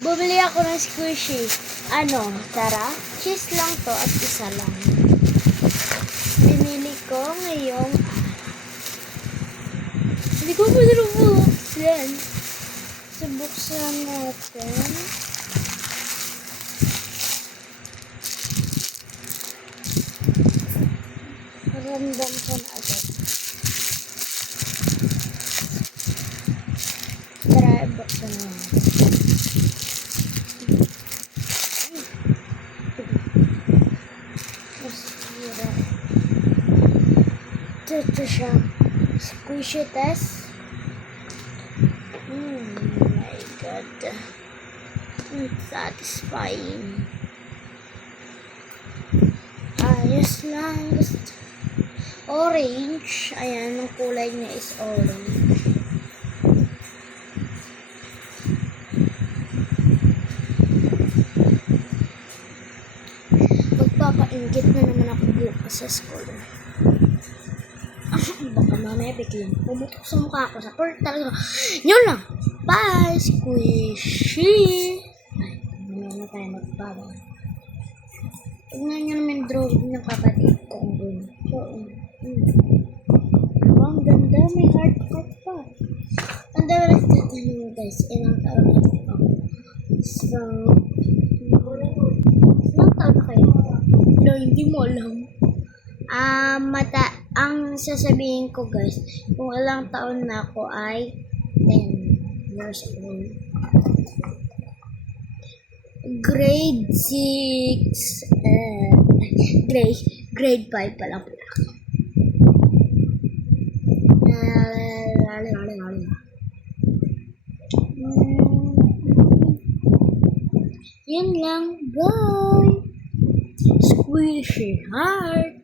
Bumili ako ng squishy. Tara, cheese lang to at isa lang. Binili ko ngayong hindi ko pa nabuksan. So, buksan natin. Ramdam ko na agad. Tara, buksan na. Ito siya. Squishy test. My God. Satisfying. Ayos lang. Orange. Ayan, ang kulay niya is orange. Magpapainggit na naman ako bukas sa school. Baka mamaya biglang pumutok sa mukha ko sa portal. Yun lang. Bye, squishy. Ay, mamaya na tayo magbawa. Tignan nyo naman yung drawing ng kapatid ko. Ang ganda. May heart pa. Ang dami lang tatanong guys. Ilang taon na ako. So, ilang taon na kayo? No, hindi mo alam. Ang sasabihin ko guys, kung ilang taon na ako ay 10 years old. Grade 6, grade 5 pa lang pala. Yan lang, bye! Squishy heart!